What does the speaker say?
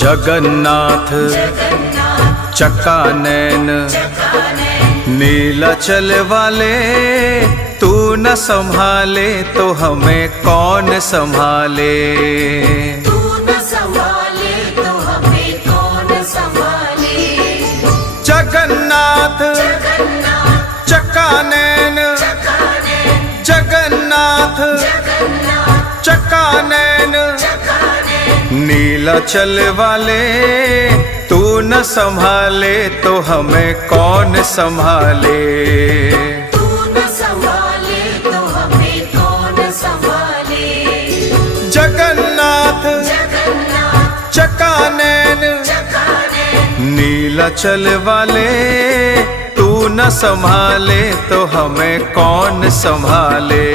जगन्नाथ चकानैन नीलाचल वाले, तू न संभाले तो हमें कौन संभाले। तू न संभाले तो हमें कौन संभाले। जगन्नाथ चकानैन, जगन्नाथ चकानैन नीलाचल वाले, तू न संभाले तो हमें कौन संभाले। तू न संभाले तो हमें कौन संभाले। जगन्नाथ चकानैन नीलाचल वाले, तू न संभाले तो हमें कौन संभाले।